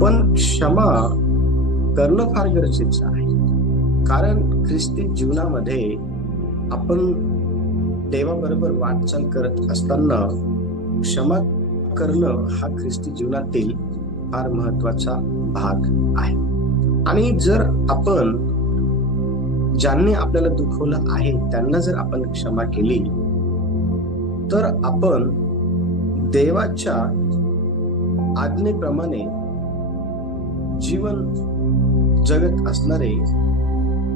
पण क्षमा करणं फार गरजेचं आहे. कारण ख्रिस्ती जीवनामध्ये आपण देवाबरोबर वाटचाल करत असताना क्षमा करणं हा ख्रिस्ती जीवनातील फार महत्वाचा भाग आहे. आणि जर आपण ज्यांनी आपल्याला दुखवलं आहे त्यांना जर आपण क्षमा केली तर आपण देवाच्या आज्ञेप्रमाणे जीवन जगत असणारे,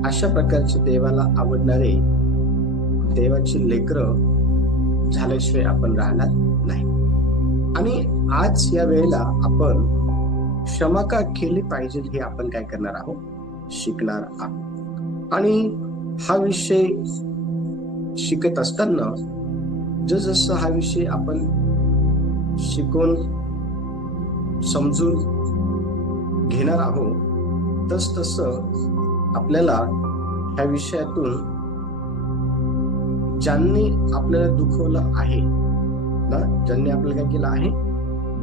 अशा प्रकारचे देवाला आवडणारे देवाची लेकरं झाल्याशिवाय आपण राहणार नाही. आणि आज या वेळेला आपण क्षमा का केली पाहिजे हे आपण काय करणार आहोत, शिकणार आहोत. आणि हा विषय शिकत असताना जसं हा विषय आपण शिकून समजून घेणार आहोत तस आपल्याला ह्या विषयातून ज्यांनी आपल्याला दुखवलं आहे ना, ज्यांनी आपल्याला काय केलं आहे,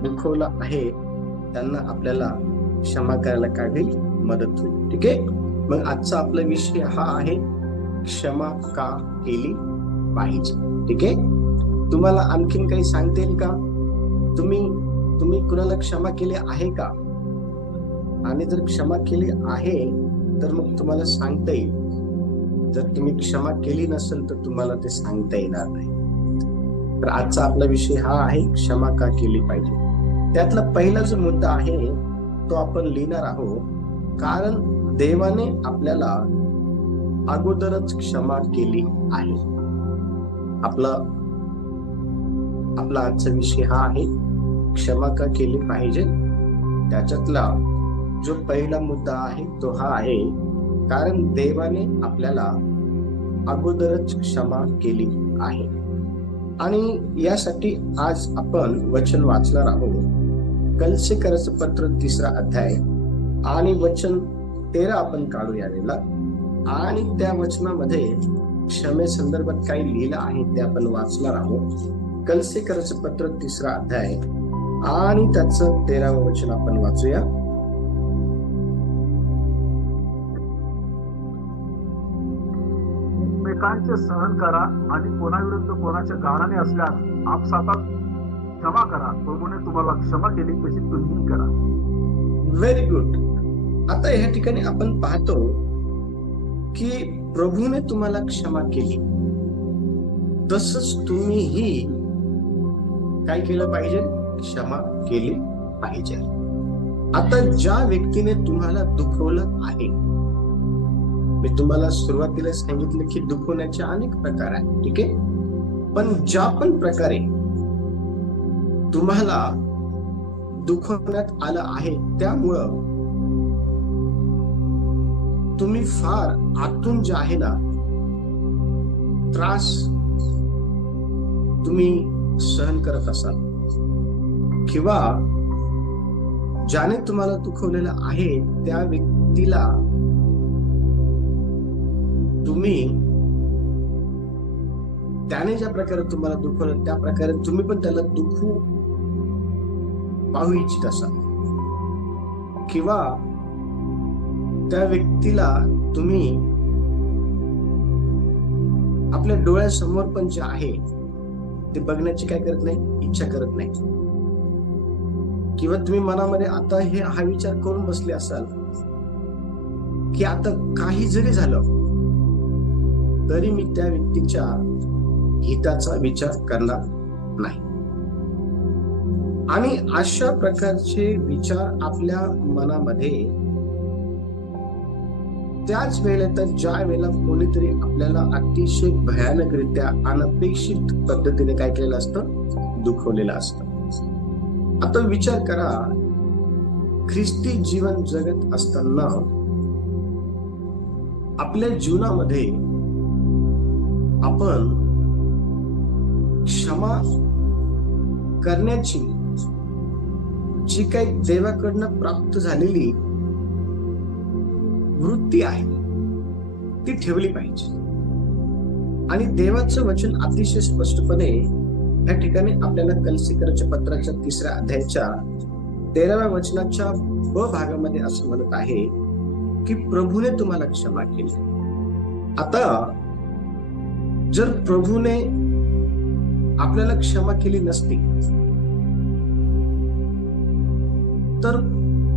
दुखवलं आहे, त्यांना आपल्याला क्षमा करायला काय होईल, मदत होईल. ठीक आहे. मग आजचा आपला विषय हा आहे, क्षमा का केली पाहिजे. ठीक आहे. तुम्हाला आणखीन काही सांगता येईल का? तुम्ही कुणाला क्षमा केली आहे का? आणि जर क्षमा केली आहे तर मग तुम्हाला सांगता येईल. जर तुम्ही क्षमा केली नसेल तर तुम्हाला ते सांगता येणार नाही. तर आजचा आपला विषय हा आहे, क्षमा का केली पाहिजे. त्यातला पहिला जो मुद्दा आहे तो आपण लिहिणार आहोत, कारण देवाने आपल्याला अगोदरच क्षमा केली आहे. आपला आजचा विषय हा आहे, क्षमा का केली पाहिजे. त्याच्यातला जो पहिला मुद्दा आहे तो हा आहे, कारण देवाने आपल्याला अगोदरच क्षमा केली आहे. आणि यासाठी आज आपण वचन वाचणार आहोत, कलसीकराचं पत्र 3रा अध्याय आणि वचन 13 आपण काढू यावेळेला. आणि त्या वचनामध्ये क्षमे संदर्भात काही लिहिलं आहे ते आपण वाचणार आहोत. कलसीकराचं पत्र 3रा अध्याय आणि त्याचं 13वं वचन आपण वाचूया. एकमेकांचे सहन करा आणि कोणाविरुद्ध कोणाच्या गाढाने असल्यास आपसातात क्षमा करा, प्रभूने तुम्हाला क्षमा केली तशी तुम्ही करा. Very good. आता या ठिकाणी आपण पाहतो की प्रभूने तुम्हाला क्षमा केली, तसंच तुम्हीही काय केलं पाहिजे, क्षमा केली पाहिजे. आता ज्या व्यक्तीने तुम्हाला दुखवलं आहे, मी तुम्हाला सुरुवातीला सांगितलं की दुखवण्याचे अनेक प्रकार आहेत. ठीक आहे. पण ज्या पण प्रकारे तुम्हाला दुखवण्यात आलं आहे त्यामुळं तुम्ही फार आतून जे आहे ना त्रास तुम्ही सहन करत असाल, किंवा ज्याने तुम्हाला दुखवलेलं आहे त्या व्यक्तीला तुम्ही त्याने ज्या प्रकारे तुम्हाला दुखवलं त्या प्रकारे तुम्ही पण त्याला दुखू पाहू इच्छित असाल, किंवा त्या व्यक्तीला तुम्ही आपल्या डोळ्यासमोर पण जे आहे ते बघण्याची काय करत नाही, इच्छा करत नाही. किंवा तुम्ही मनामध्ये आता हा विचार करून बसले असाल की आता काही जरी झालं तरी मी त्या व्यक्तीच्या हिताचा विचार करणार नाही. आणि अशा प्रकारचे विचार आपल्या मनामध्ये त्याच वेळेला तर ज्या वेळेला कोणीतरी आपल्याला अतिशय भयानकरित्या अनपेक्षित पद्धतीने काय केलेलं असतं, दुखवलेलं असतं. आता विचार करा, ख्रिस्ती जीवन जगत असताना आपल्या जीवनामध्ये आपण क्षमा करण्याची जी काही देवाकडनं प्राप्त झालेली वृत्ती आहे ती ठेवली पाहिजे. आणि देवाचं वचन अतिशय स्पष्टपणे या ठिकाणी आपल्याला कलसीकराच्या पत्राच्या 3ऱ्या अध्यायाच्या 13व्या वचनाच्या ब भागामध्ये असं म्हणत आहे की प्रभूने तुम्हाला क्षमा केली. आता जर प्रभूने आपल्याला क्षमा केली नसती तर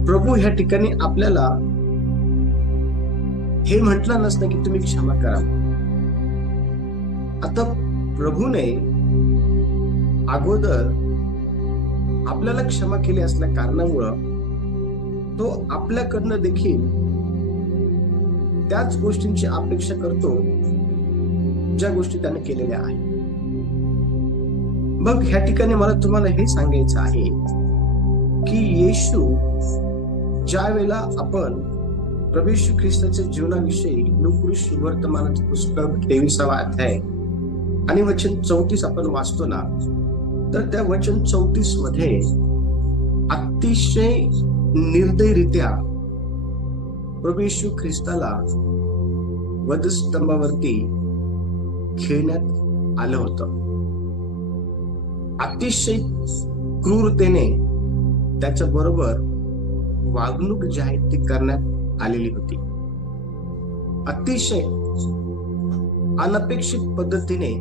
प्रभू ह्या ठिकाणी आपल्याला हे म्हटलं नसतं की तुम्ही क्षमा करा. आता प्रभूने अगोदर आपल्याला क्षमा केली असल्या कारणामुळं तो आपल्याकडनं देखील त्याच गोष्टींची अपेक्षा करतो ज्या गोष्टी त्याने केलेल्या आहेत. मग ह्या ठिकाणी मला तुम्हाला हे सांगायचं आहे की येशू ज्या वेळेला आपण प्रभू येशू ख्रिस्ताच्या जीवनाविषयी लूका सुवर्तमानाचे पुस्तक 23वा अध्याय आणि वचन 34 आपण वाचतो ना, तर त्या वचन 34 मध्ये अतिशय निर्दयरित्या प्रभू येशू ख्रिस्ताला वधस्तंभावरती खेळण्यात आलं होतं. अतिशय क्रूरतेने त्याच्या बरोबर वागणूक जी आहे ती करण्यात आलेली होती. अतिशय अनपेक्षित पद्धतीने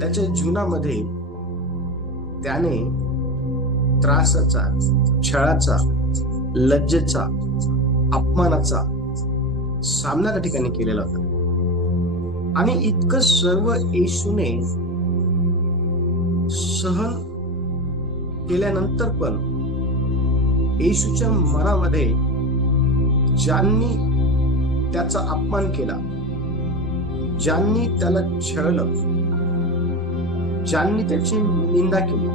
त्याच्या जीवनामध्ये त्याने त्रासाचा, छळाचा, लज्जेचा, अपमानाचा सामना त्या ठिकाणी केलेला होता. आणि इतकं सर्व येशूने सहन केल्यानंतर पण येशूच्या मनामध्ये ज्यांनी त्याचा अपमान केला, ज्यांनी त्याला छळलं, ज्यांनी त्याची निंदा केली,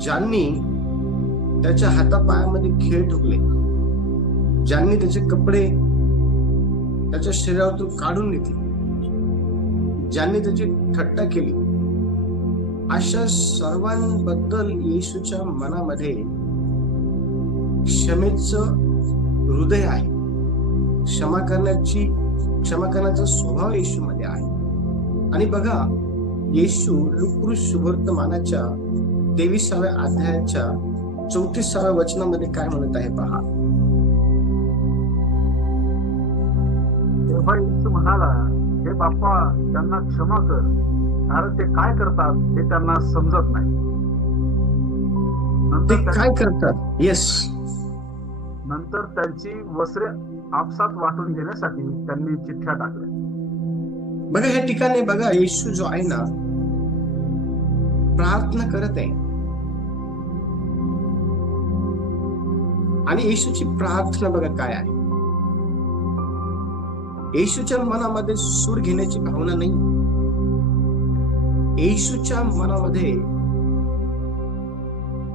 ज्यांनी त्याच्या हातापायामध्ये खेळ ठोकले, ज्यांनी त्याचे कपडे त्याच्या शरीरातून काढून घेतले, ज्यांनी त्याची थट्टा केली, अशा सर्वांबद्दल येशूच्या मनामध्ये क्षमेचं हृदय आहे. क्षमा करण्याचा स्वभाव येशूमध्ये आहे. आणि बघा, येशू लूका सुवर्तमानाच्या 23व्या अध्यायाच्या 34व्या वचनामध्ये काय म्हणत आहे पहा. तेव्हा येशू म्हणाला, हे बाप्पा, त्यांना क्षमा कर, कारण ते काय करतात हे त्यांना समजत नाही. ते काय करतात? येस. नंतर त्यांची वस्त्रे आपसात वाटून घेण्यासाठी त्यांनी चिठ्ठ्या टाकल्या. बघा, ह्या ठिकाणी बघा, येशू जो आहे ना, प्रार्थना करत आहे. आणि येशूची प्रार्थना बघा काय आहे. येशूच्या मनामध्ये सूड घेण्याची भावना नाही. येशूच्या मनामध्ये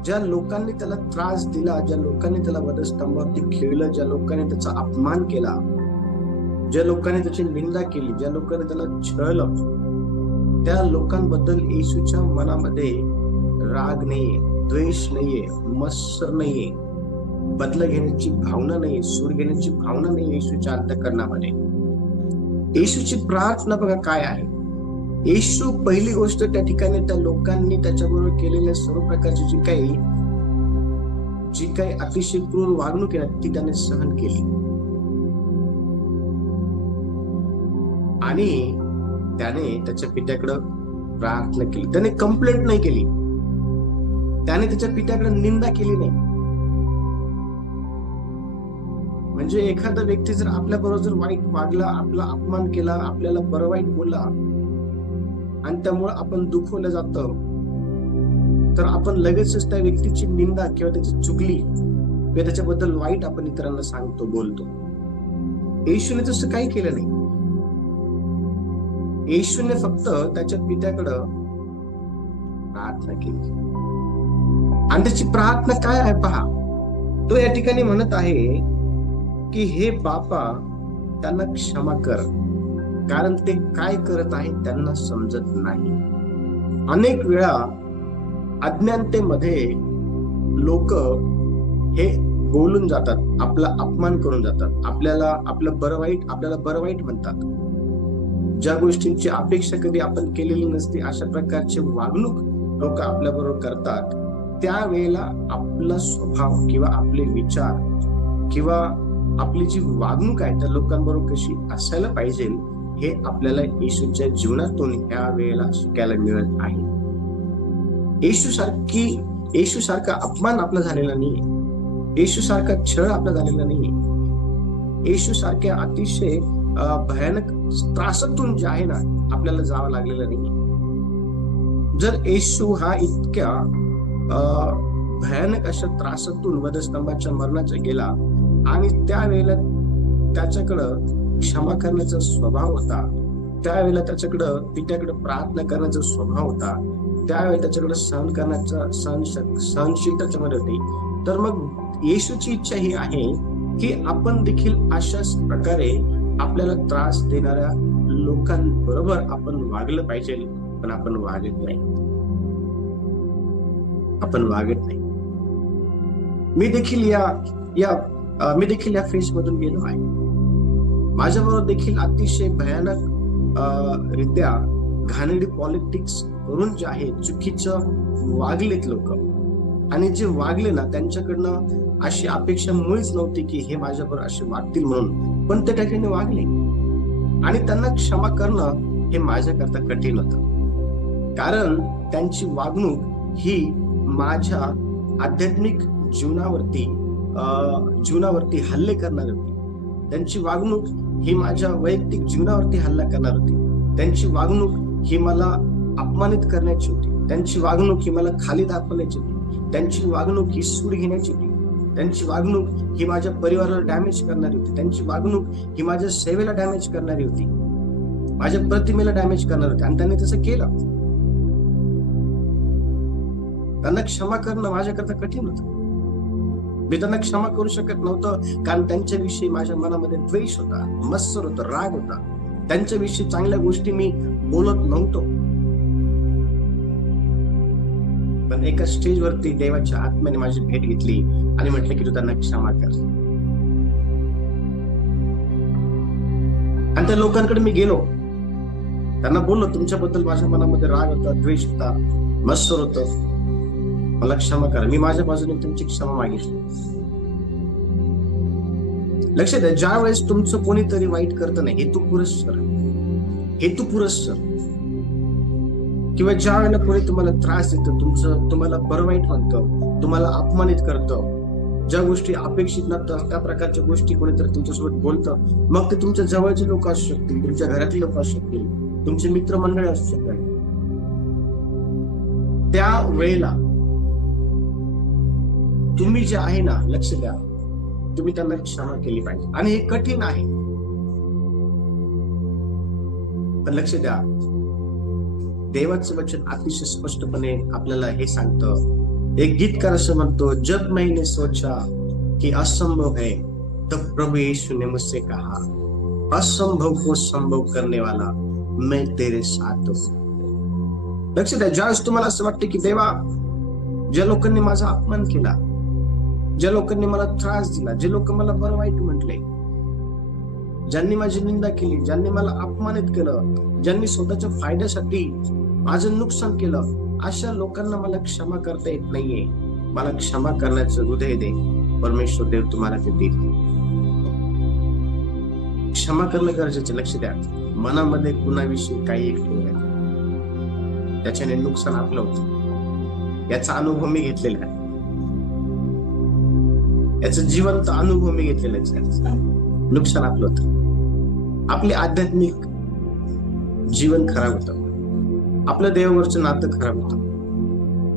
ज्या लोकांनी त्याला त्रास दिला, ज्या लोकांनी त्याला वधस्तंभावरती खेळलं, ज्या लोकांनी त्याचा अपमान केला, ज्या लोकांनी त्याची निंदा केली, ज्या लोकांनी त्याला छळलं, त्या लोकांबद्दल येशूच्या मनामध्ये राग नाहीये, द्वेष नाहीये, मत्सर नाहीये, बदला घेण्याची भावना नाहीये, सूड घेण्याची भावना नाही येशूच्या अंतःकरणामध्ये. येशूची प्रार्थना बघा काय आहे. येशू पहिली गोष्ट त्या ठिकाणी त्या लोकांनी त्याच्याबरोबर केलेल्या सर्व प्रकारची जी काही अतिशय क्रूर वागणूक आहे ती त्याने सहन केली. आणि त्याने त्याच्या पित्याकडे प्रार्थना केली. त्याने कंप्लेंट नाही केली, त्याने त्याच्या पित्याकडे निंदा केली नाही. म्हणजे एखादा व्यक्ती जर आपल्या बरोबर जर वाईट वागला, आपला अपमान केला, आपल्याला बरं वाईट बोलला आणि त्यामुळे आपण दुखवलं जातं, तर आपण लगेचच त्या व्यक्तीची निंदा किंवा त्याची चुकली किंवा त्याच्याबद्दल वाईट आपण इतरांना सांगतो, बोलतो. येशूने तसं काही केलं नाही. येशूने फक्त त्याच्या पित्याकडं प्रार्थना केली. आणि त्याची प्रार्थना काय आहे पहा. तो या ठिकाणी म्हणत आहे की हे बापा, त्यांना क्षमा कर, कारण ते काय करत आहेत त्यांना समजत नाही. अनेक वेळा अज्ञानतेमध्ये लोक हे बोलून जातात, आपला अपमान करून जातात, आपलं बरं वाईट म्हणतात. ज्या गोष्टींची अपेक्षा कधी आपण केलेली नसते अशा प्रकारची वागणूक लोक आपल्या बरोबर करतात. त्यावेळेला आपला स्वभाव किंवा आपले विचार किंवा आपली जी वागणूक आहे त्या लोकांबरोबर कशी असायला पाहिजे हे आपल्याला येशूच्या जीवनातून ह्या वेळेला शिकायला मिळत आहे. येशू सारखा अपमान आपला झालेला नाहीये, येशू सारखा छळ आपला झालेला नाहीये, येशू सारख्या अतिशय भयानक त्रासातून जे आहे ना आपल्याला जावं लागलेलं नाहीये. जर येशू हा इतक्या भयानक अशा त्रासातून वधस्तंभाच्या मरणाचा गेला आणि त्यावेळेला त्याच्याकडं क्षमा करण्याचा स्वभाव होता, त्यावेळेला त्याच्याकडं पित्याकडे प्रार्थना करण्याचा स्वभाव होता, त्यावेळेला त्याच्याकडे सहन करण्याचा सहनशीलता मध्ये होती, तर मग येशूची इच्छा ही आहे की आपण देखील अशाच प्रकारे आपल्याला त्रास देणाऱ्या लोकांबरोबर आपण वागलं पाहिजे. पण आपण वागत नाही, आपण वागत नाही. मी देखील या फेज मधून गेलो आहे. माझ्याबरोबर देखील अतिशय भयानक रित्या घाणेरडी पॉलिटिक्स करून जे आहे चुकीचं वागलेत लोक, आणि जे वागले ना त्यांच्याकडनं अशी अपेक्षा मुळीच नव्हती की हे माझ्याबरोबर असे वागतील म्हणून, पण ते त्याच्याने वागले आणि त्यांना क्षमा करणं हे माझ्याकरता कठीण होतं. कारण त्यांची वागणूक ही माझ्या आध्यात्मिक जीवनावरती हल्ले करणार होती. त्यांची वागणूक ही माझ्या वैयक्तिक जीवनावरती हल्ला करणार होती. त्यांची वागणूक ही मला अपमानित करण्याची होती. त्यांची वागणूक ही मला खाली दाखवण्याची होती. त्यांची वागणूक ही सूड घेण्याची होती. त्यांची वागणूक ही माझ्या परिवाराला डॅमेज करणारी होती. त्यांची वागणूक ही माझ्या सेवेला डॅमेज करणारी होती, माझ्या प्रतिमेला डॅमेज करणार होती, आणि त्यांनी तसं केलं. त्यांना क्षमा करणं माझ्याकरता कठीण होतं. मी त्यांना क्षमा करू शकत नव्हतं, कारण त्यांच्याविषयी माझ्या मनामध्ये द्वेष होता, मत्सर होता, राग होता. त्यांच्याविषयी चांगल्या गोष्टी मी बोलत नव्हतो. पण एका स्टेजवरती देवाच्या आत्म्याने माझी भेट घेतली आणि म्हटलं की तू त्यांना क्षमा कर. आणि त्या लोकांकडे मी गेलो, त्यांना बोललो तुमच्याबद्दल माझ्या मनामध्ये राग होता, द्वेष होता, मत्सर होतं, मला क्षमा करा. मी माझ्या बाजूने तुमची क्षमा मागितली. लक्षात द्या, ज्या वेळेस तुमचं कोणीतरी वाईट करत नाही हेतुपुरस्सर किंवा ज्या वेळेला कोणी तुम्हाला त्रास देतं, तुम्हाला बरं वाईट म्हणतं, तुम्हाला अपमानित करतं, ज्या गोष्टी अपेक्षित नसतात त्या प्रकारच्या गोष्टी कोणीतरी तुमच्यासोबत बोलतं, मग ते तुमच्या जवळचे लोक असू शकतील, तुमच्या घरातले लोक असू शकतील, तुमचे मित्रमंडळी असू शकतात. त्या वेळेला तुम्ही जे आहे ना, लक्ष द्या, तुम्ही त्यांना क्षमा केली पाहिजे. आणि हे कठीण आहे, पण लक्ष द्या, देवाचं वचन अतिशय स्पष्टपणे आपल्याला हे सांगतं. एक गीतकार असं म्हणतो, जब मैंने सोचा कि असंभव है तब प्रभु यीशु ने मुझसे कहा, असंभव को संभव करने वाला मैं तेरे साथ हूं. लक्ष द्या, ज्यावेळेस तुम्हाला असं वाटतं की देवा, ज्या लोकांनी माझा अपमान केला, ज्या लोकांनी मला त्रास दिला, जे लोक मला बरं वाईट म्हटले, ज्यांनी माझी निंदा केली, ज्यांनी मला अपमानित केलं, ज्यांनी स्वतःच्या फायद्यासाठी माझं नुकसान केलं, अशा लोकांना मला क्षमा करता येत नाहीये. मला क्षमा करण्याचं हृदय दे, परमेश्वर देव तुम्हाला ते देईल. क्षमा करणं गरजेचं. लक्ष द्या, मनामध्ये कुणाविषयी काही एक ठेवलं, त्याच्याने नुकसान आपलं होतं. याचा अनुभव मी घेतलेला आहे, याचा जिवंत अनुभव मी घेतलेला आहे. नुकसान आपलं होतं, आपले आध्यात्मिक जीवन खराब होतं, आपलं देवावरचं नातं खराब होतं,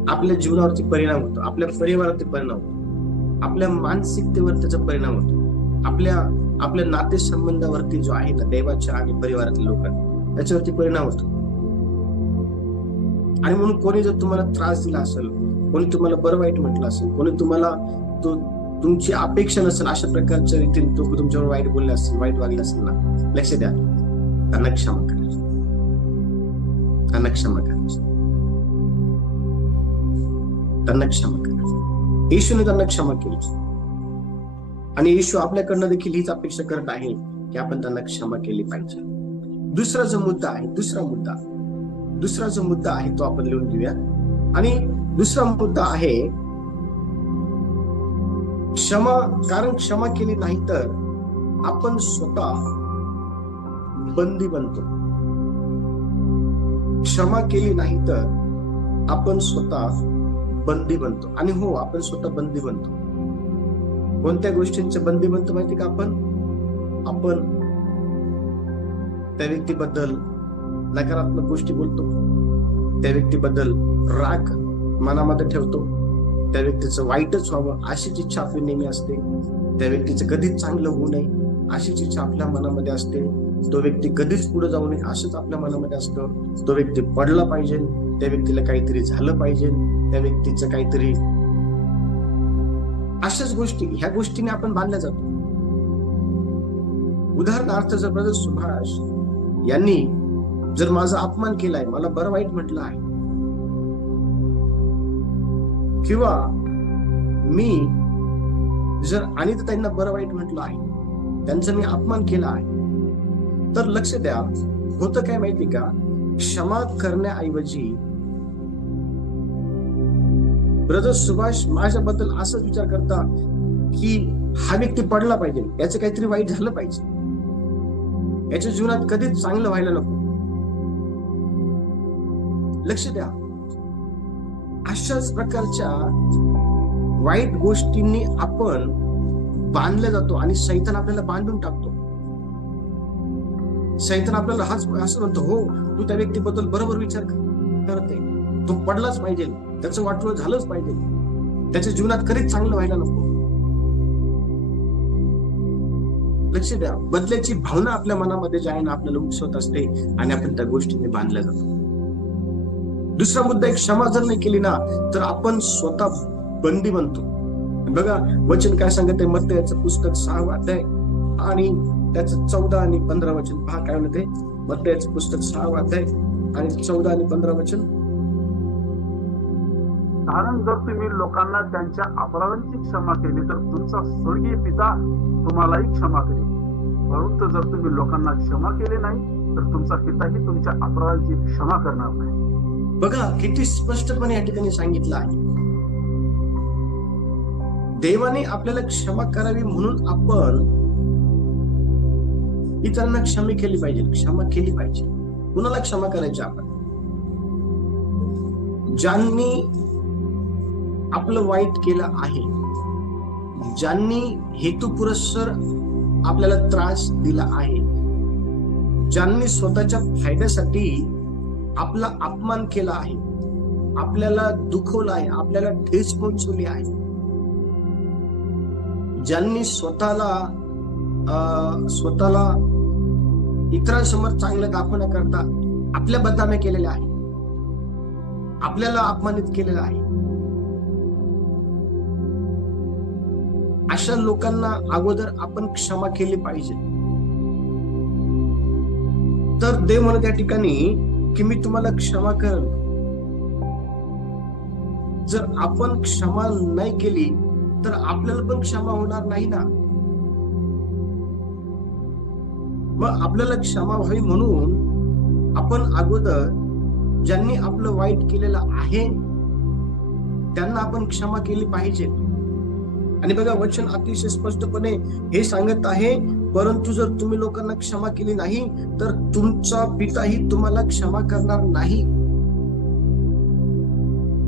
आपल्या जीवनावरती परिणाम होतो, आपल्या परिवारावरती परिणाम होतो, आपल्या मानसिकतेवर त्याचा परिणाम होतो, आपल्या नातेसंबंधावरती जो आहे ना, देवाच्या आणि परिवारातील लोकांना, त्याच्यावरती परिणाम होतो. आणि म्हणून कोणी जर तुम्हाला त्रास दिला असेल, कोणी तुम्हाला बरं वाईट म्हटलं असेल, कोणी तुम्हाला तुमची अपेक्षा नसेल अशा प्रकारच्या रीतीने तो तुमच्यावर वाईट बोलले असेल, वाईट वागले असेल ना, लक्ष द्या, त्यांना क्षमा करा, त्यांना क्षमा करा, त्यांना क्षमा करा. येशूने त्यांना क्षमा केली आणि येशू आपल्याकडनं देखील हीच अपेक्षा करत आहे की आपण त्यांना क्षमा केली पाहिजे. दुसरा जो मुद्दा आहे तो आपण लिहून घेऊया. आणि दुसरा मुद्दा आहे क्षमा. कारण क्षमा केली नाही तर आपण स्वतः बंदी बनतो. क्षमा केली नाही तर आपण स्वतः बंदी बनतो. आणि हो, आपण स्वतः बंदी बनतो. कोणत्या गोष्टींचे बंदी बनतो माहिती का? आपण त्या व्यक्तीबद्दल नकारात्मक गोष्टी बोलतो, त्या व्यक्तीबद्दल राग मनामध्ये ठेवतो, त्या व्यक्तीचं वाईटच व्हावं अशीच इच्छा आपली नेहमी असते, त्या व्यक्तीचं कधीच चांगलं होऊ नये अशीच इच्छा आपल्या मनामध्ये असते, तो व्यक्ती कधीच पुढे जाऊ नये असंच आपल्या मनामध्ये असतं, तो व्यक्ती पडला पाहिजे, त्या व्यक्तीला काहीतरी झालं पाहिजे, त्या व्यक्तीचं काहीतरी, अशाच गोष्टी, ह्या गोष्टीने आपण बांधल्या जातो. उदाहरणार्थ जर ब्रदर सुभाष यांनी जर माझा अपमान केलाय, मला बरं वाईट म्हटलं आहे, किंवा मी जर अनिताताईंना बरं वाईट म्हटलं आहे, त्यांचा मी अपमान केला आहे, तर लक्ष द्या, होतं काय माहिती का? क्षमा करण्याऐवजी ब्रदर सुभाष माझ्याबद्दल असंच विचार करता की हा व्यक्ती पडला पाहिजे, याचं काहीतरी वाईट झालं पाहिजे, याच्या जीवनात कधीच चांगलं व्हायला नको. लक्ष द्या, अशाच प्रकारच्या वाईट गोष्टींनी आपण बांधले जातो आणि शैतान आपल्याला बांधून टाकतो. शैतान आपल्याला हाच असं म्हणतो, हो तू त्या व्यक्तीबद्दल बरोबर विचार करते, तो पडलाच पाहिजे, त्याचं वाटलं झालंच पाहिजे, त्याच्या जीवनात कधीच चांगलं व्हायला नको. लक्ष द्या, बदल्याची भावना आपल्या मनामध्ये जे आहे ना आपल्याला उपसवत असते आणि आपण त्या गोष्टींनी बांधल्या जातो. दुसरा मुद्दा, एक क्षमा जर नाही केली ना तर आपण स्वतः बंदी बनतो. बघा वचन काय सांगते, मत्तयाचं पुस्तक 6 अध्याय आणि त्याचं 14 आणि 15 वचन पहा काय म्हणते. मत्तयाचं पुस्तक 6 अध्याय आणि 14 आणि 15 वचन. कारण जर तुम्ही लोकांना त्यांच्या अपराधांची क्षमा केली तर तुमचा स्वर्गीय पिता तुम्हालाही क्षमा करेल. परंतु जर तुम्ही लोकांना क्षमा केले नाही तर तुमचा पिताही तुमच्या अपराधांची क्षमा करणार नाही. बघा किती स्पष्टपणे या ठिकाणी सांगितलं आहे. देवाने आपल्याला क्षमा करावी म्हणून आपण इतरांना क्षमा केली पाहिजे. कुणाला क्षमा करायची? आपण ज्यांनी आपलं वाईट केलं आहे, ज्यांनी हेतुपुरस्सर आपल्याला त्रास दिला आहे, ज्यांनी स्वतःच्या फायद्यासाठी आपला अपमान केला आहे, आपल्याला दुखवलं आहे, आपल्याला ठेच पोहोचवली आहे, ज्यांनी स्वतःला इतरांसमोर चांगलं दाखवण्याकरता आपल्या बदनामी केलेल्या आहे, आपल्याला अपमानित केलेलं आहे, अशा लोकांना अगोदर आपण क्षमा केली पाहिजे. तर देव म्हणत या ठिकाणी की मी तुम्हाला क्षमा करेन. जर आपण क्षमा नाही केली तर आपल्याला पण क्षमा होणार नाही ना. मग आपल्याला क्षमा व्हावी म्हणून आपण अगोदर ज्यांनी आपलं वाईट केलेलं आहे त्यांना आपण क्षमा केली पाहिजे. आणि बघा वचन अतिशय स्पष्टपणे हे सांगत आहे, परंतु जर तुम्ही लोकांना क्षमा केली नाही तर तुमचा पिताही तुम्हाला क्षमा करणार नाही.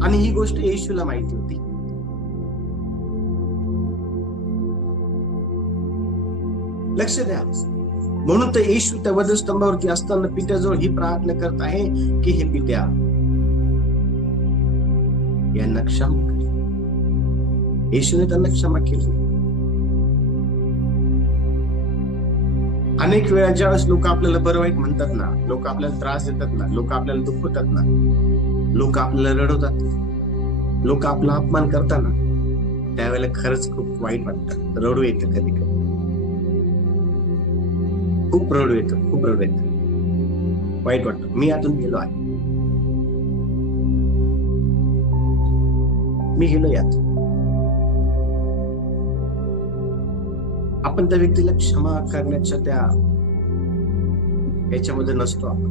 आणि ही गोष्ट येशूला माहिती होती. लक्ष द्या, म्हणून तर येशू त्या वधस्तंभावरती असताना पित्याजवळ ही प्रार्थना करत आहे की हे पित्या, यांना क्षमा कर. येशूने त्यांना क्षमा केली. अनेक वेळा ज्यावेळेस लोक आपल्याला बरं वाईट म्हणतात ना, लोक आपल्याला त्रास देतात ना, लोक आपल्याला दुखवतात ना, लोक आपल्याला रडवतात, लोक आपला अपमान करतात ना, त्यावेळेला खरंच खूप वाईट वाटतं, रडू येतं, कधी कधी खूप रडू येतं, वाईट वाटतं. मी यातून गेलो आहे, मी गेलो यात. आपण त्या व्यक्तीला क्षमा करण्याच्या त्या याच्यामध्ये नसतो. आपण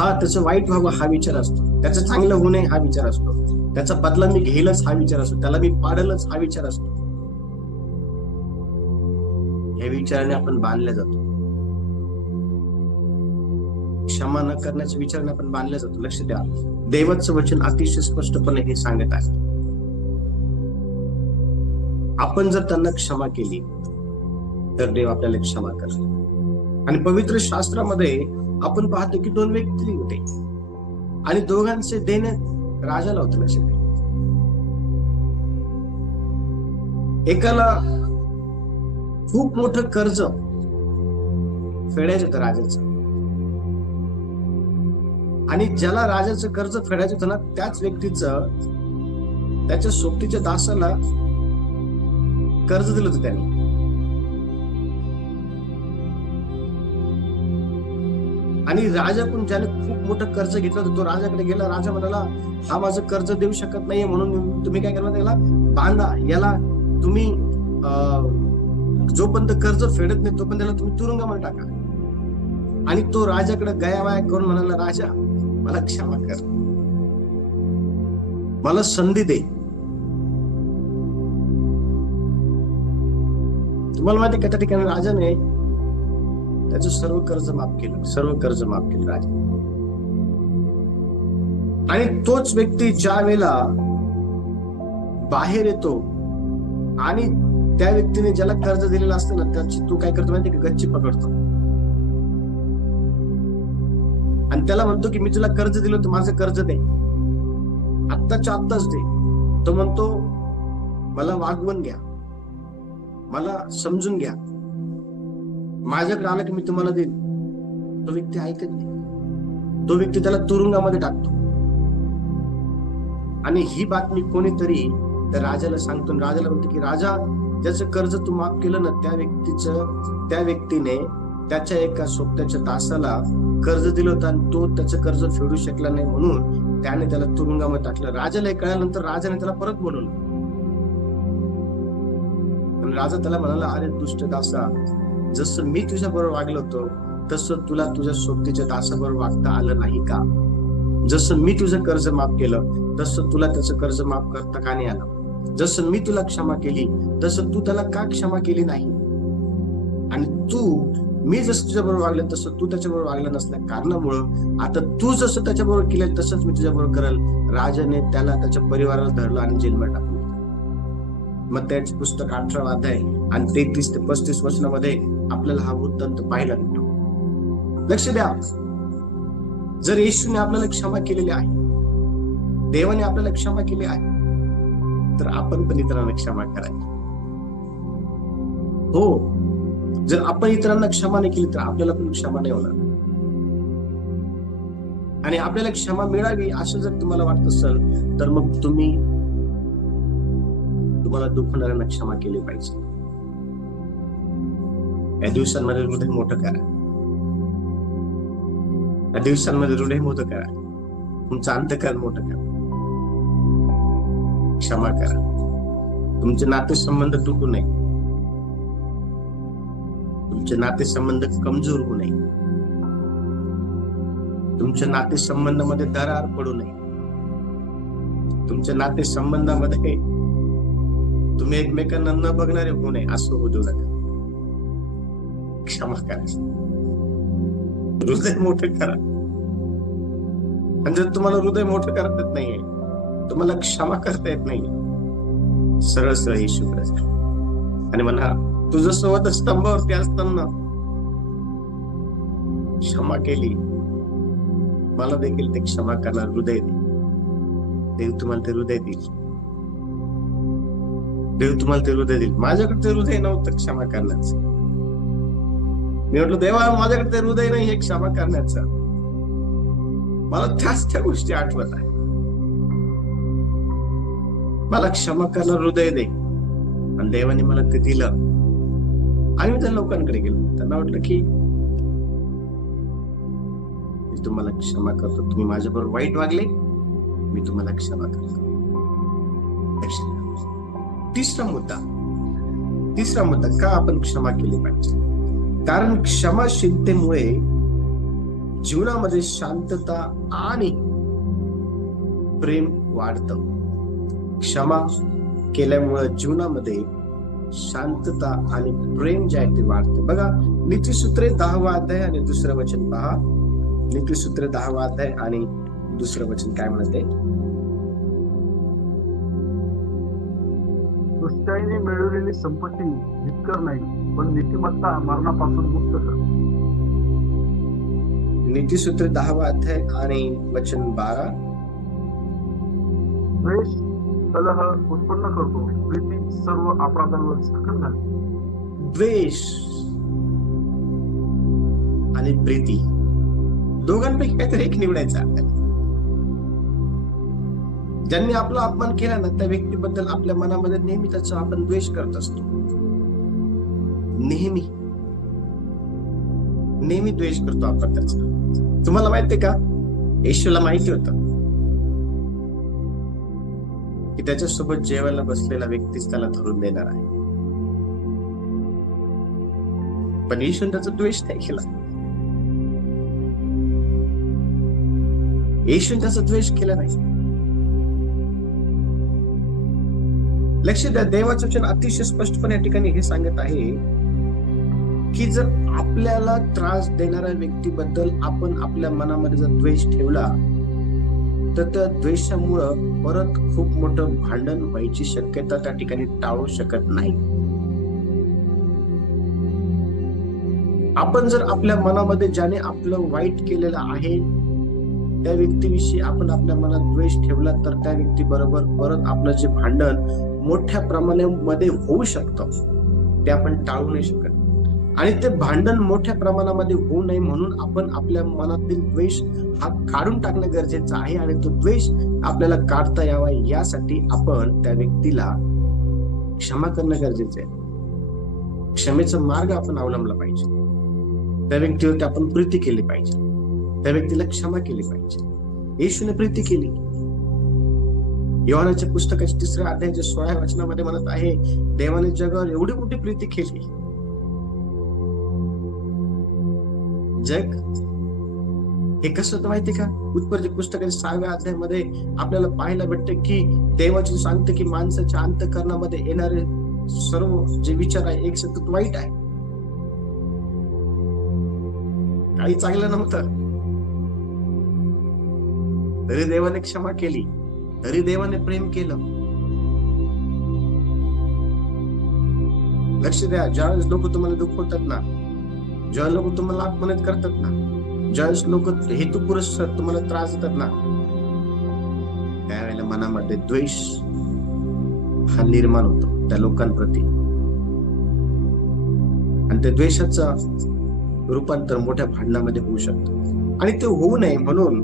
हा त्याचं वाईट व्हावं हा विचार असतो, त्याचं चांगलं होऊ नये हा विचार असतो, त्याचा बदला मी घेईलच हा विचार असतो, त्याला मी पाडलच हा विचार असतो. या विचाराने आपण बांधल्या जातो, क्षमा न करण्याच्या विचाराने आपण बांधल्या जातो. लक्ष द्या, देवाचं वचन अतिशय स्पष्टपणे हे सांगत आहे, आपण जर त्यांना क्षमा केली तर देव आपल्याला क्षमा करेल. आणि पवित्र शास्त्रामध्ये आपण पाहतो की 2 व्यक्ती होते आणि दोघांचे देणे राजाला होते. लक्ष द्या, एकाला खूप मोठं कर्ज फेडायचं होतं राजाचं, आणि ज्याला राजाचं कर्ज फेडायचं होतं ना, त्याच व्यक्तीचं त्याच्या सोबतीच्या दासाला कर्ज दिलं होतं त्यांनी. आणि राजा पण ज्याने खूप मोठं कर्ज घेतलं होतं तो राजाकडे गेला. राजा म्हणाला, हा माझं कर्ज देऊ शकत नाहीये, म्हणून तुम्ही काय करणार, त्याला बांधा, याला तुम्ही जोपर्यंत कर्ज फेडत नाही तोपर्यंत त्याला तुम्ही तुरुंगामध्ये टाका. आणि तो राजाकडे गयावाया करून म्हणाला, राजा मला क्षमा कर, मला संधी दे. तुम्हाला माहिती का, त्या ठिकाणी राजाने त्याचं सर्व कर्ज माफ केलं, सर्व कर्ज माफ केलं राजा. आणि तोच व्यक्ती ज्या वेळेला बाहेर येतो आणि त्या व्यक्तीने ज्याला कर्ज दिलेलं असतं ना, त्याची तू काय करतो माहिती का, गच्ची पकडतो आणि त्याला म्हणतो की मी तुला कर्ज दिलं होतं, माझं कर्ज दे, आत्ताच्या आत्ताच दे. तो म्हणतो, मला वागवून घ्या, मला समजून घ्या, माझ्याकडे आला की मी तुम्हाला देईन. तो व्यक्ती ऐकत नाही, तो व्यक्ती त्याला तुरुंगामध्ये टाकतो. आणि ही बातमी कोणीतरी त्या राजाला सांगतो, राजाला म्हणतो की राजा, ज्याचं कर्ज तू माफ केलं ना, त्या व्यक्तीने त्याच्या एका सोबत्याच्या दासाला कर्ज दिलं होतं आणि तो त्याचं कर्ज फेडू शकला नाही, म्हणून त्याने त्याला तुरुंगामध्ये टाकलं. राजाला हे कळल्यानंतर राजाने त्याला परत बोलवलं आणि राजा त्याला म्हणाला, अरे दुष्ट दासा, जसं मी तुझ्या बरोबर वागलो होतो तसं तुला तुझ्या सोबतीच्या दासाबरोबर वागता आलं नाही का? जसं मी तुझं कर्ज माफ केलं तसं तुला त्याचं कर्ज माफ करता का नाही आलं? जसं मी तुला क्षमा केली तसं तू त्याला का क्षमा केली नाही? आणि मी जसं तुझ्या बरोबर वागले तसं तू त्याच्याबरोबर वागला नसल्या कारणामुळं आता तू जसं त्याच्याबरोबर केलं तसंच मी तुझ्याबरोबर करेल. राजाने त्याला त्याच्या परिवाराला धरलं आणि जेलमध्ये टाकलं. मग त्याचे पुस्तक 18 अध्याय आणि 33 ते 35 वचनामध्ये आपल्याला हा वृत्तांत पाहायला मिळतो. लक्ष द्या, जर येशूने आपल्याला क्षमा केलेली आहे, देवाने आपल्याला क्षमा केली आहे, तर आपण पण इतरांना क्षमा करायची. हो, जर आपण इतरांना क्षमा नाही केली तर आपल्याला पण क्षमा नाही होणार. आणि आपल्याला क्षमा मिळावी असं जर तुम्हाला वाटत असेल तर मग तुम्हाला दुखणाऱ्यांना क्षमा केली पाहिजे. या दिवसांमध्ये हृदय मोठं करा, या दिवसांमध्ये हृदय मोठं करा, तुमचं अंतःकरण मोठं करा, क्षमा करा. तुमचे नातेसंबंध तुटू नये, तुमचे नातेसंबंध कमजोर होऊ नये, तुमच्या नातेसंबंधामध्ये दरार पडू नये, तुमच्या नातेसंबंधामध्ये तुम्ही एकमेकांना न बघणारे होऊ नये, असं होऊ देऊ नका. क्षमा करा, हृदय मोठं करा. आणि जर तुम्हाला हृदय मोठं करता येत नाहीये, तुम्हाला क्षमा करता येत नाहीये, सरळ सरळ येशूकडे जा आणि म्हणा, तुझं सोबत स्तंभावरती असताना क्षमा केली, मला देखील ते क्षमा करणार हृदय दे. देव तुम्हाला ते हृदय देईल, देव तुम्हाला ते हृदय देईल. माझ्याकडे ते हृदय नव्हतं क्षमा करण्याचं. मी म्हटलं, देवा माझ्याकडे ते हृदय नाही हे क्षमा करण्याचं. मला त्या गोष्टी आठवत आहे. मला क्षमा करणार हृदय दे. आणि देवाने मला ते दिलं. आणि मी त्या लोकांकडे गेलो, त्यांना वाटलं की मी तुम्हाला क्षमा करतो, तुम्ही माझ्याबरोबर वाईट वागले, मी तुम्हाला क्षमा करतो. तिसरा मुद्दा का आपण क्षमा केली पाहिजे? कारण क्षमाशीलतेमुळे जीवनामध्ये शांतता आणि प्रेम वाढतं. क्षमा केल्यामुळे जीवनामध्ये शांतता आणि प्रेम जे आहे ते वाढते. बघा, नीतिसूत्रे 10वा अध्याय आणि दुसरं वचन पहा. नीतिसूत्रे 10वा अध्याय आणि दुसरं वचन काय म्हणते? दुष्टाईने मिळवलेली संपत्ती हितकर नाही, पण नीतिमत्ता मरणापासून मुक्त करते. नीतिसूत्र 10वा अध्याय आणि वचन 12. द्वेष कलह उत्पन्न करतो, प्रीती सर्व अपराधांवर झाकण घालते. द्वेष आणि प्रीती दोघांपैकी काहीतरी एक निवडायचं आपल्याला. ज्यांनी आपला अपमान केला ना, त्या व्यक्तीबद्दल आपल्या मनामध्ये नेहमी त्याचा आपण द्वेष करत असतो. नेहमी द्वेष करतो आपण त्याचा. तुम्हाला माहितीये का, येशूला माहिती होतं की त्याच्यासोबत जेवायला बसलेला व्यक्तीच त्याला धरून देणार आहे, पण येशूने त्याचा द्वेष नाही केला. येशूने त्याचा द्वेष केला नाही. लक्ष द्या, देवाचं वचन अतिशय स्पष्टपणे या ठिकाणी हे सांगत आहे की जर आपल्याला त्रास देणाऱ्या व्यक्तीबद्दल आपण आपल्या मनामध्ये जर द्वेष ठेवला तर त्या द्वेषामुळं परत खूप मोठं भांडण व्हायची शक्यता त्या ठिकाणी टाळू शकत नाही. आपण जर आपल्या मनामध्ये ज्याने आपलं वाईट केलेलं आहे त्या व्यक्तीविषयी आपण आपल्या मनात द्वेष ठेवला तर त्या व्यक्ती बरोबर परत आपलं जे भांडण मोठ्या प्रमाणामध्ये होऊ शकतं ते आपण टाळू नाही शकत. आणि ते भांडण मोठ्या प्रमाणामध्ये होऊ नये म्हणून आपण आपल्या मनातील द्वेष हा काढून टाकणं गरजेचं आहे. आणि तो द्वेष आपल्याला काढता यावा यासाठी आपण त्या व्यक्तीला क्षमा करणं गरजेचं आहे. क्षमेचा मार्ग आपण अवलंबला पाहिजे. त्या व्यक्तीवरती आपण प्रीती केली पाहिजे, त्या व्यक्तीला क्षमा केली पाहिजे. येशूने प्रीती केली. योहानाच्या पुस्तकाच्या 3ऱ्या अध्यायाच्या 16व्या वचनामध्ये म्हणत आहे, देवाने जगावर एवढी मोठी प्रीती केली. जग हे कसं होतं माहितीये का? उत्पत्ती पुस्तकाच्या 6व्या अध्यायामध्ये आपल्याला पाहायला भेटतं की देवाचे सांगते की माणसाच्या अंतःकरणामध्ये येणारे सर्व जे विचार आहे एक सतत वाईट आहे. काही चांगलं नव्हतं. तरी देवाने क्षमा केली, तरी देवाने प्रेम केलं. लक्ष द्या, ज्यावेळेस लोक तुम्हाला दुखवतात ना, ज्या लोक तुम्हाला अपमानित करतात ना, ज्यावेळेस लोक हेतुपुरस्सर तुम्हाला त्रास देतात ना, त्यावेळेला मनामध्ये द्वेष हा निर्माण होतो त्या लोकांप्रती. आणि त्या द्वेषाचं रूपांतर मोठ्या भांडणामध्ये होऊ शकतं. आणि ते होऊ नये म्हणून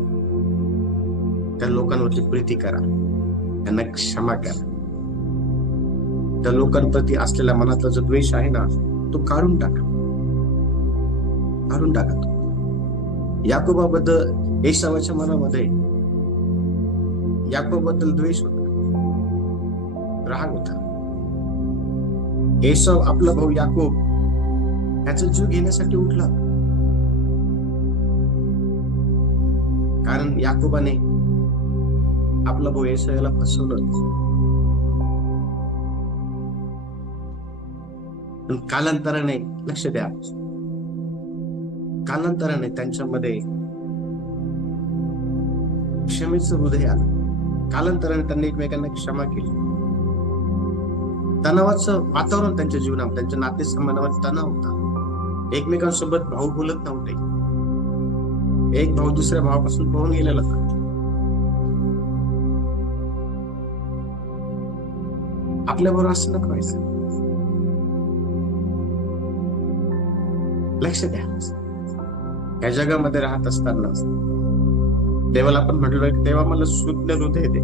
त्या लोकांवरती प्रीती करा, त्यांना क्षमा करा. त्या लोकांप्रती असलेल्या मनातला जो द्वेष आहे ना तो काढून टाका. तो याकोबाबद्दल एसावाच्या मनामध्ये याकोबाबद्दल द्वेष होता, राग होता. एसाव आपला भाऊ याकोब याचा जीव घेण्यासाठी उठला, कारण याकोबाने आपला भाऊ एसावाला फसवलं. पण कालांतराने, लक्ष द्या, कालांतराने त्यांच्यामध्ये क्षमेचं हृदय आलं. कालांतराने त्यांनी एकमेकांना क्षमा केली. तणावाचं वातावरण त्यांच्या जीवनात, त्यांच्या नातेसंबंधामध्ये तणाव होता. एकमेकांसोबत भाऊ बोलत नव्हते. एक भाऊ दुसऱ्या भावापासून पळून गेलेला होता. आपल्याबरोबर असं नको व्हायचं. लक्ष द्या, या जगामध्ये राहत असताना देवाला आपण म्हटलं की देवा मला शुद्ध हृदय दे.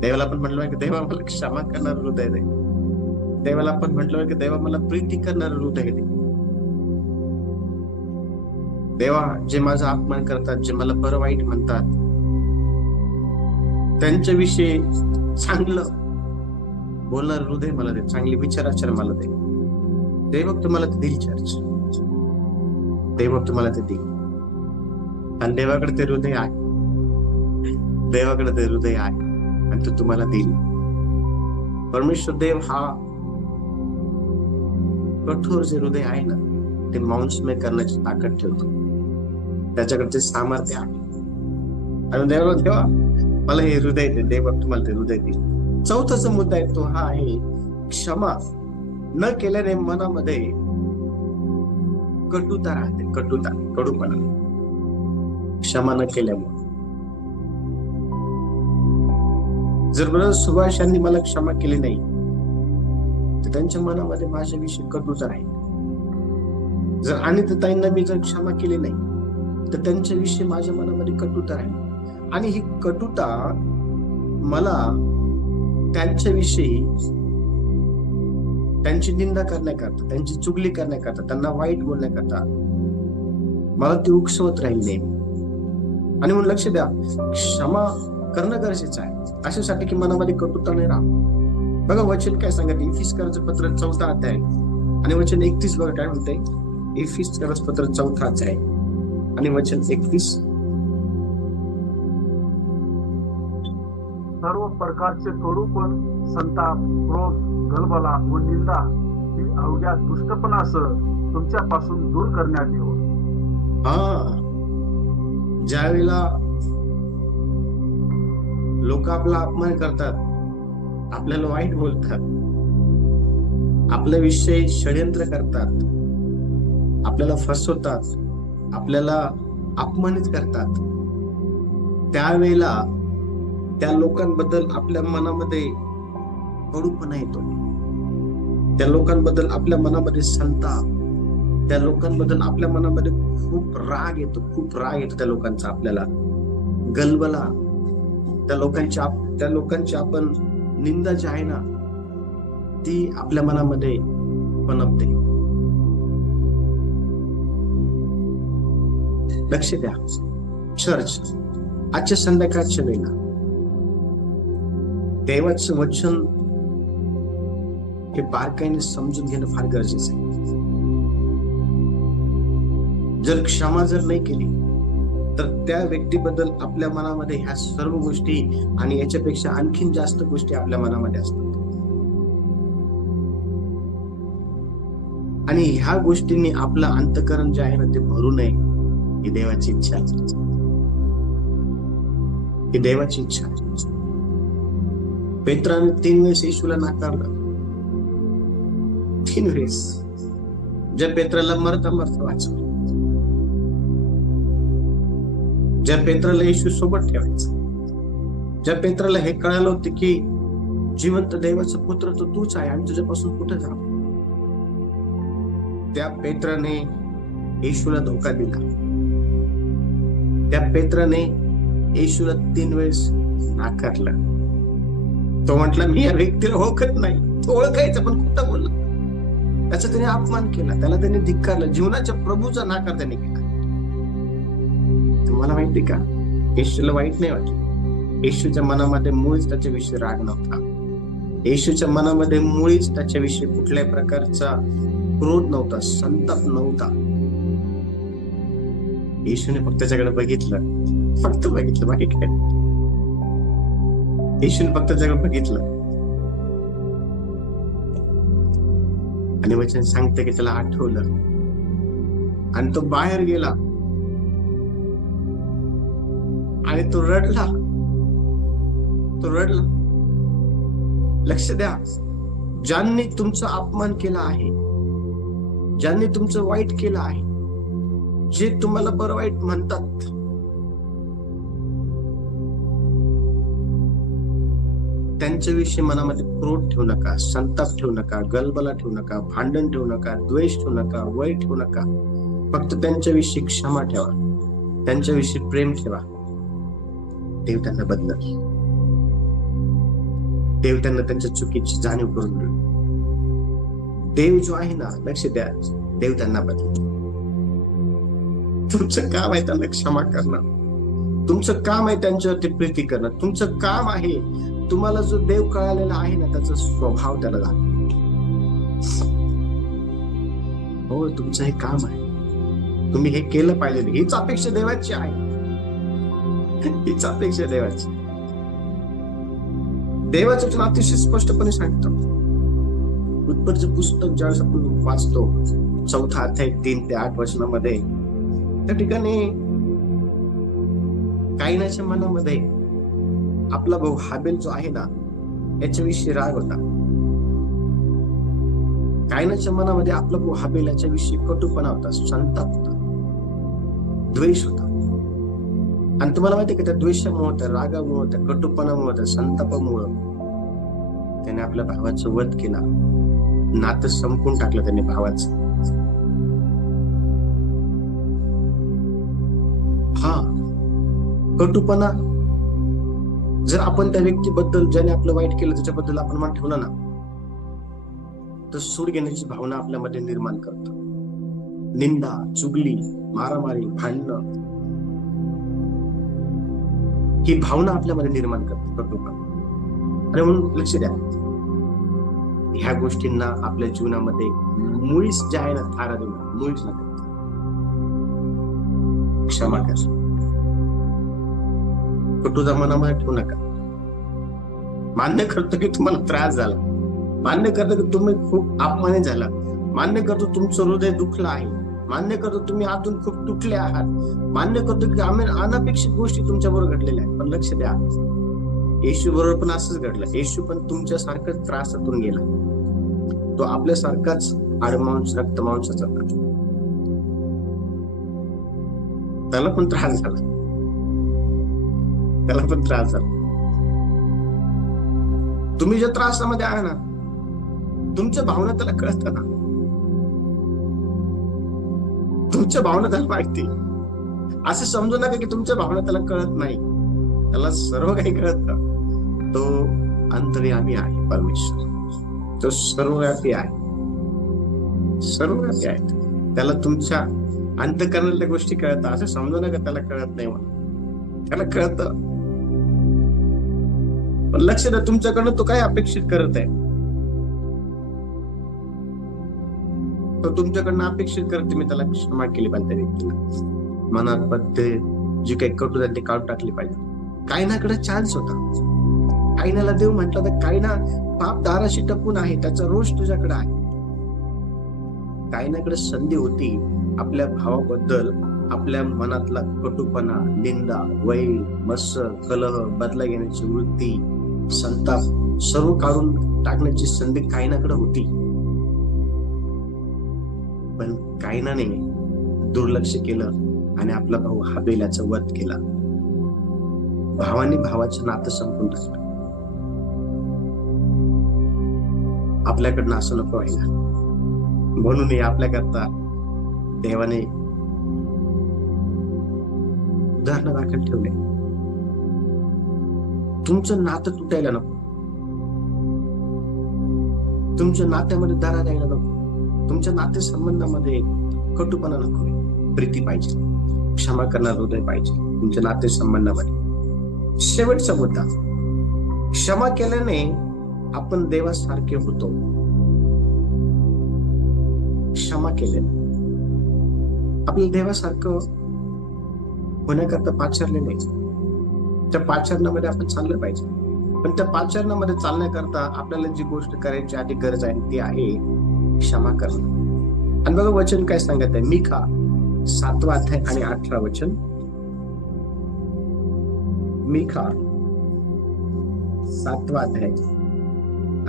देवाला आपण म्हटलं की देवा मला क्षमा करणार हृदय दे. देवाला आपण म्हटलं की देवा मला प्रीती करणार हृदय दे. देवा, जे माझा अपमान करतात, जे मला बरं वाईट म्हणतात, त्यांच्याविषयी चांगलं बोलणार हृदय मला दे, चांगले विचाराचार मला दे. देव तुम्हाला ते दिल चर्च. देव तुम्हाला ते देईल. आणि देवाकडे ते हृदय आहे, देवाकडे ते हृदय आहे आणि तो तुम्हाला देईल. परमेश्वर देव हा कठोर जे हृदय आहे ना, ते मांसमय करण्याची ताकद ठेवतो. त्याच्याकडे ते सामर्थ्य आहे. आणि देवाला देवा मला हे हृदय दे, देव तुम्हाला ते हृदय देईल. चौथा जो मुद्दा आहे तो हा आहे क्षमा न केल्याने मनामध्ये कटुता राहते, कटुता, कडूपणा. क्षमा न केल्यामुळे जर ब्रदर सुभाष यांनी मला क्षमा केली नाही तर त्यांच्या मनामध्ये माझ्याविषयी कटुता राहील. जर अनिताताईंना मी जर क्षमा केली नाही तर त्यांच्याविषयी माझ्या मनामध्ये कटुता राहील. आणि ही कटुता मला त्यांच्याविषयी त्यांची निंदा करण्याकरता, त्यांची चुगली करण्याकरता, त्यांना वाईट बोलण्याकरता मला ती उकसवत राहील नाही. आणि म्हणून लक्ष द्या, क्षमा करणं गरजेचं आहे अशासाठी की मनामध्ये कटुता नाही राहा. बघा वचन काय सांगत, इफिसकराचं पत्र 4 अध्याय आणि वचन 31 बघा काय म्हणते. इफिसकराचं पत्र 4 अध्याय आणि वचन 31. सर्व प्रकारचे कडूपण, संताप, क्रोध, गलबला व निंदा ही अवघ्या दुष्टपणासह तुमच्यापासून दूर करण्यात येऊ. ज्यावेळेला लोक आपला अपमान करतात, आपल्याला वाईट बोलतात, आपल्याविषयी षडयंत्र करतात, आपल्याला फसवतात, आपल्याला अपमानित करतात, त्यावेळेला त्या लोकांबद्दल आपल्या मनामध्ये कडूपणा येतो. त्या लोकांबद्दल आपल्या मनामध्ये संताप, त्या लोकांबद्दल आपल्या मनामध्ये खूप राग येतो, खूप राग येतो त्या लोकांचा, आपल्याला गलबला, त्या लोकांची आपण निंदा जी आहे ना ती आपल्या मनामध्ये पनपते. लक्ष द्या चर्च, आजच्या संध्याकाळच्या वेळेला देवाचं वचन हे बारकाईने समजून घेणं फार गरजेचं आहे. जर क्षमा जर नाही केली तर त्या व्यक्तीबद्दल आपल्या मनामध्ये ह्या सर्व गोष्टी आणि याच्यापेक्षा आणखीन जास्त गोष्टी आपल्या मनामध्ये असतात. आणि ह्या गोष्टींनी आपलं अंतःकरण जे आहे ना ते भरू नये ही देवाची इच्छा आहे. ही देवाची इच्छा आहे. पेत्राने 3 वेळेस येशूला नाकारलं. 3 वेळेस. ज्या पेत्राला मरता वाचवलं, ज्या पेत्राला येशू सोबत ठेवायचं, ज्या पेत्राला हे कळालं होतं की जिवंत देवाचा पुत्र तो तूच आहे आणि तुझ्यापासून कुठे जा, त्या पेत्राने येशूला धोका दिला. त्या पेत्राने येशूला 3 वेळेस नाकारलं. तो म्हटला मी या व्यक्तीला ओळखत नाही. तो ओळखायचं पण खोटं बोलला. त्याचा त्याने अपमान केला, त्याला त्याने धिक्कारलं. जीवनाच्या प्रभूचा नाकार त्याने केला. तुम्हाला माहिती का, येशूला वाईट नाही वाटलं. येशूच्या मनामध्ये मुळीच त्याच्याविषयी राग नव्हता. येशूच्या मनामध्ये मुळीच त्याच्याविषयी कुठल्याही प्रकारचा क्रोध नव्हता, संताप नव्हता. येशूने फक्त त्याच्याकडे बघितलं, फक्त बघितलं, बाकी काय. येशूने फक्त त्याच्याकडे बघितलं आणि वचन सांगते की त्याला आठवलं आणि तो बाहेर गेला आणि तो रडला. लक्ष द्या, ज्यांनी तुमचा अपमान केला आहे, ज्यांनी तुमचं वाईट केलं आहे, जे तुम्हाला बरं वाईट म्हणतात, त्यांच्याविषयी मनामध्ये क्रोध ठेवू नका, संताप ठेवू नका, गलबला ठेवू नका, भांडण ठेवू नका, द्वेष ठेवू नका, वैर ठेवू नका. फक्त त्यांच्याविषयी क्षमा ठेवा, त्यांच्याविषयी प्रेम ठेवा. देव त्यांना बदलल. देव त्यांना त्यांच्या चुकीची जाणीव करून देईल. देव जो आहे ना, लक्ष द्या, देव त्यांना बदलल. तुमचं काम आहे त्यांना क्षमा करणं. तुमचं काम आहे त्यांच्यावरती प्रीती करणं. तुमचं काम आहे तुम्हाला जो देव कळालेला आहे ना त्याचा स्वभाव त्याला दाखवा. हो, तुमचं हे काम आहे. तुम्ही हे केलं पाहिजे. हीच अपेक्षा देवाची आहे. हीच अपेक्षा देवाची. देवाचं वचन अतिशय स्पष्टपणे सांगतं. उत्पत्तीचं पुस्तक ज्यावेळेस आपण वाचतो 4 अध्याय 3 ते 8 वचनामध्ये, त्या ठिकाणी कायनाच्या मनामध्ये आपला भाऊ हाबेल जो आहे ना, याच्याविषयी राग होता. कायनाच्या मनामध्ये आपला भाऊ हाबेल याच्याविषयी कटुपणा होता, संताप होता, द्वेष होता. आणि तुम्हाला माहिती आहे का, त्या द्वेषामुळे, त्या रागामुळे, त्या कटुपणामुळे, त्या संतापामुळे त्याने आपल्या भावाचं वध केला. नातं संपून टाकलं त्याने भावाचं. हा कटुपणा जर आपण त्या व्यक्तीबद्दल, ज्याने आपलं वाईट केलं, त्याच्याबद्दल आपण मान ठेवला ना, तर सूड घेण्याची भावना आपल्यामध्ये निर्माण करतो. निंदा, चुगली, मारामारी, भांडणं, ही भावना आपल्यामध्ये निर्माण करते कटुपणा. आणि म्हणून लक्ष द्या, ह्या गोष्टींना आपल्या जीवनामध्ये मुळीच जे आहे ना, थारा देऊ नका, मुळीच नका. क्षमा करा, कटुता मनामध्ये ठेवू नका. मान्य करतो की तुम्हाला त्रास झाला, मान्य करतो की तुम्ही खूप अपमानित झाला, मान्य करतो तुमचं हृदय दुखलं आहे, मान्य करतो तुम्ही आतून खूप तुटले आहात, मान्य करतो की अनपेक्षित गोष्टी तुमच्या बरोबर घडलेल्या आहेत. पण लक्ष द्या, येशू बरोबर पण असंच घडलं. येशू पण तुमच्यासारखंच त्रासातून गेला. तो आपल्यासारखाच आडमांस रक्तमांसाचा होता. त्याला पण त्रास झाला, त्याला पण त्रास झाला. तुम्ही ज्या त्रासामध्ये आहे ना, तुमच्या भावना त्याला कळत ना, तुमच्या भावना त्याला माहिती. असं समजू नका की तुमच्या भावना त्याला कळत नाही. त्याला सर्व काही कळत. तो अंतर्यामी आहे परमेश्वर. तो सर्वव्यापी आहे, सर्वव्यापी आहे. त्याला तुमच्या अंतःकरणातल्या गोष्टी कळतात. असं समजू नका त्याला कळत नाही म्हणून. त्याला कळत. पण लक्ष द्या, तुमच्याकडनं तो काय अपेक्षित करत आहे. तो तुमच्याकडनं अपेक्षित करते मी त्याला क्षमा केली पाहिजे, त्या व्यक्तीला मनात बद्दे जे काही कटू ते काढून टाकली पाहिजे. कायनाकडे चान्स होता. कायनाला देव म्हटलं तर कायना पाप दाराशी टपून आहे, त्याचा रोष तुझ्याकडे आहे. कायनाकडे संधी होती आपल्या भावाबद्दल आपल्या मनातला कटुपणा, निंदा, वैर, मत्सर, कलह, बदला घेण्याची वृत्ती, संताप सर्व काढून टाकण्याची संधी कायनाकडे होती. पण कायनाने दुर्लक्ष केलं आणि आपला भाऊ हाबेल याचा वध केला. भावाने भावाचं नातं संपून टाकलं. आपल्याकडनं असं नको व्हायला. म्हणून आपल्याकरता देवाने उदाहरण दाखल ठेवले. तुमचं नातं तुटायला नको, तुमच्या नात्यामध्ये दरा द्यायला नको, तुमच्या नातेसंबंधामध्ये कटुपणा नको. प्रीती पाहिजे, क्षमा करणार हृदय पाहिजे तुमच्या नातेसंबंधामध्ये. शेवटचा मुद्दा, क्षमा केल्याने आपण देवासारखे होतो. क्षमा केल्याने आपल्या देवासारखं होण्याकरता पाचारले नाही. त्या पाचारणामध्ये आपण चाललं पाहिजे. पण त्या पाचारणामध्ये चालण्याकरता आपल्याला जी गोष्ट करायची आधी गरज आहे ती आहे क्षमा करणं. आणि बघा वचन काय सांगत आहे, मिखा 7 अध्याय आणि 18 वचन. मिखा 7 अध्याय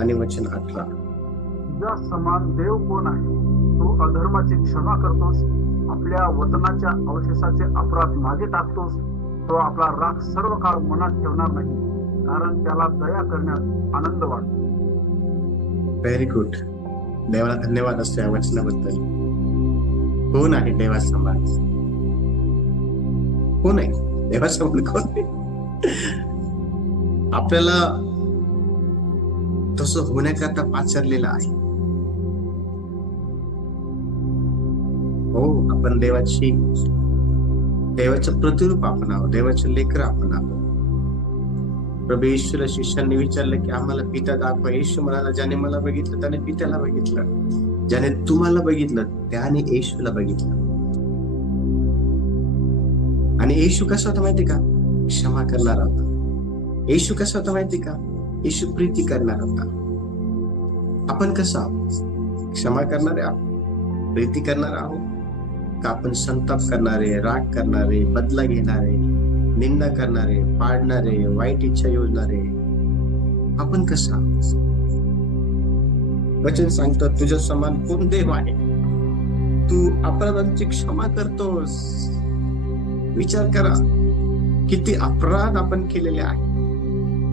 आणि वचन 18. तुझ्या समान देव कोण आहे? तू अधर्माची क्षमा करतोस, आपल्या वतनाच्या अवशेषाचे अपराध मागे टाकतोस. तो आपला राग सर्व काळ मनात ठेवणार नाही, कारण त्याला दया करण्यात आनंद वाटतो. Very good. देवाला धन्यवाद असतो या वचनाबद्दल. कोण आहे देवासमान? कोण आहे देवासमान? कोण आहे? आपल्याला तसं होण्याकरता पाचारलेलं आहे. हो, आपण देवाचं प्रतिरूप आपण आहोत, देवाचे लेकर आपण आहोत. प्रभू येशूला शिष्यांनी विचारलं की आम्हाला पिता दाखवा. येशू म्हणाला, ज्याने मला बघितलं त्याने पित्याला बघितलं, ज्याने तुम्हाला बघितलं त्याने येशूला बघितलं. आणि येशू कसा होता माहिती का? क्षमा करणारा होता. येशू कसा होता माहिती का? येशू प्रीती करणारा होता. आपण कसा आहोत? क्षमा करणारे आहोत, प्रीती करणारे आहोत का आपण संताप करणारे, राग करणारे, बदला घेणारे, निंदा करणारे, पाडणारे, वाईट इच्छा योजणारे? आपण कसा? वचन सांगतं तुझ्या समान कोण देव आहे? तू अपराधांची क्षमा करतोस. विचार करा किती अपराध आपण केलेले आहे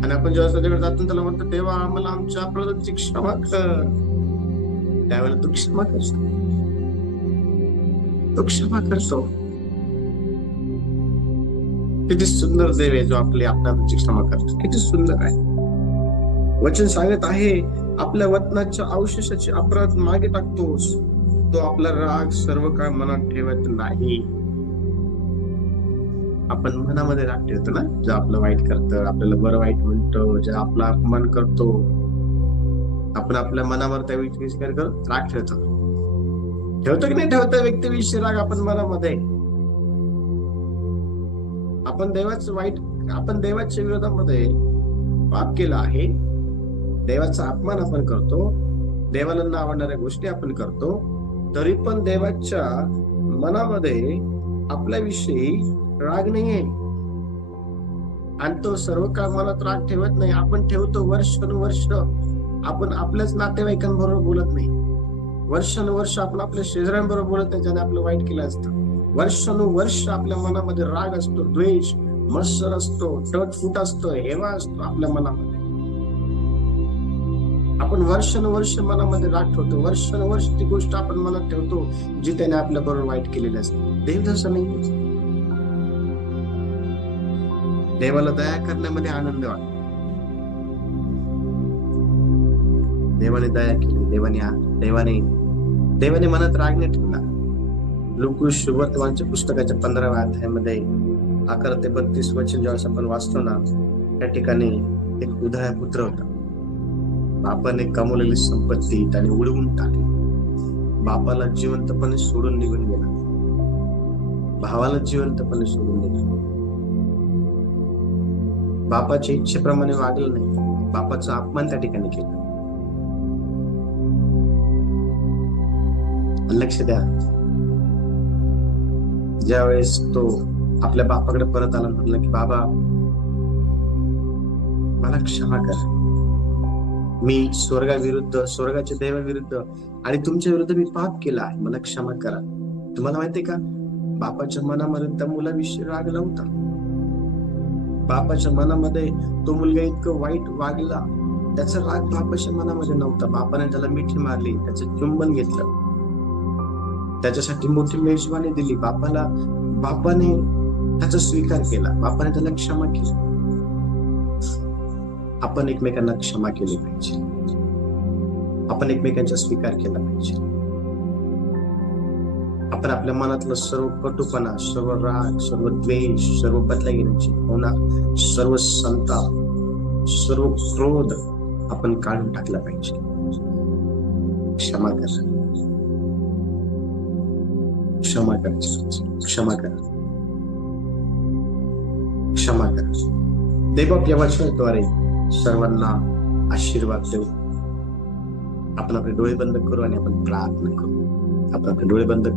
आणि आपण जेव्हा त्याच्याकडे जातो त्याला म्हणतो तेव्हा आम्हाला आमच्या अपराधांची क्षमा कर. त्यावेळेला तू क्षमा करतो, तो क्षमा करतो. किती सुंदर देव आहे जो आपली अपराधांची क्षमा करतो. किती सुंदर आहे. वचन सांगत आहे आपल्या वतनाच्या अवशेषाचे अपराध मागे टाकतोस. तो आपला राग सर्व काळ मनात ठेवत नाही. आपण मनामध्ये राग ठेवतो ना, जे आपलं वाईट करतं, आपल्याला बरं वाईट म्हणतो, जे आपला अपमान करतो, आपण आपल्या मनावर त्या व्यक्तीविषयी राग ठेवतो की नाही ठेवतो? व्यक्तीविषयी राग आपण मनामध्ये. आपण देवाच्या विरोधामध्ये पाप केला आहे. देवाचा अपमान आपण करतो, देवाला न आवडणाऱ्या गोष्टी आपण करतो, तरी पण देवाच्या मनामध्ये आपल्याविषयी राग नाहीये. आणि तो सर्व काळ मनात राग ठेवत नाही. आपण ठेवतो वर्षानुवर्ष. आपण आपल्याच नातेवाईकांबरोबर बोलत नाही. वर्षानुवर्ष आपण आपल्या शेजाऱ्यांबरोबर बोलत नाही ज्याने आपलं वाईट केलं असतं. वर्षानुवर्ष आपल्या मनामध्ये राग असतो, द्वेष, मत्सर असतो, टटफूट असतो, हेवा असतो आपल्या मनामध्ये. आपण वर्षानुवर्ष मनामध्ये राग ठेवतो. वर्षानुवर्ष ती गोष्ट आपण मनात ठेवतो जी त्याने आपल्या बरोबर वाईट केलेली असते. देव तसं नाही. देवाला दया करण्यामध्ये आनंद वाटतो. देवाने दया केली, देवाने मनात राग नाही ठेवला. लूका शुभवर्तमानच्या पुस्तकाच्या 15व्या अध्यायामध्ये 11 ते 32 वचन ज्यावेळेस आपण वाचतो ना, त्या ठिकाणी एक उधळा पुत्र होता. बापाने कमवलेली संपत्ती त्याने उडवून टाकली. बापाला जिवंतपणे सोडून निघून गेला. भावाला जिवंतपणे सोडून गेला. बापाच्या इच्छेप्रमाणे वागलं नाही. बापाचा अपमान त्या ठिकाणी केला. लक्ष द्या, ज्यावेळेस तो आपल्या बापाकडे परत आला, म्हटलं की बाबा मला क्षमा कर. मी स्वर्गाच्या देवाविरुद्ध आणि तुमच्या विरुद्ध मी पाप केला आहे. मला क्षमा करा. तुम्हाला माहितीये का, बापाच्या मनामध्ये त्या मुलाविषयी राग नव्हता. बापाच्या मनामध्ये तो मुलगा इतकं वाईट वागला, त्याचा राग बापाच्या मनामध्ये नव्हता. बापाने त्याला मिठी मारली, त्याचं चुंबन घेतलं, त्याच्यासाठी मोठी मेजवानी दिली. बापाने त्याचा स्वीकार केला. बापाने त्याला क्षमा केली. आपण एकमेकांना क्षमा केली पाहिजे. आपण एकमेकांचा स्वीकार केला पाहिजे. आपण आपल्या मनातलं सर्व कटुपणा, सर्व राग, सर्व द्वेष, सर्व बदला घेण्याची भावना, सर्व संताप, सर्व क्रोध आपण काढून टाकला पाहिजे. क्षमा करा. क्षमा करा. क्षमा करा. क्षमा करा. देव आपल्या वचनाद्वारे सर्वांना आशीर्वाद देऊ. आपण आपले डोळे बंद करू आणि आपण प्रार्थना करू. आपण आपले डोळे बंद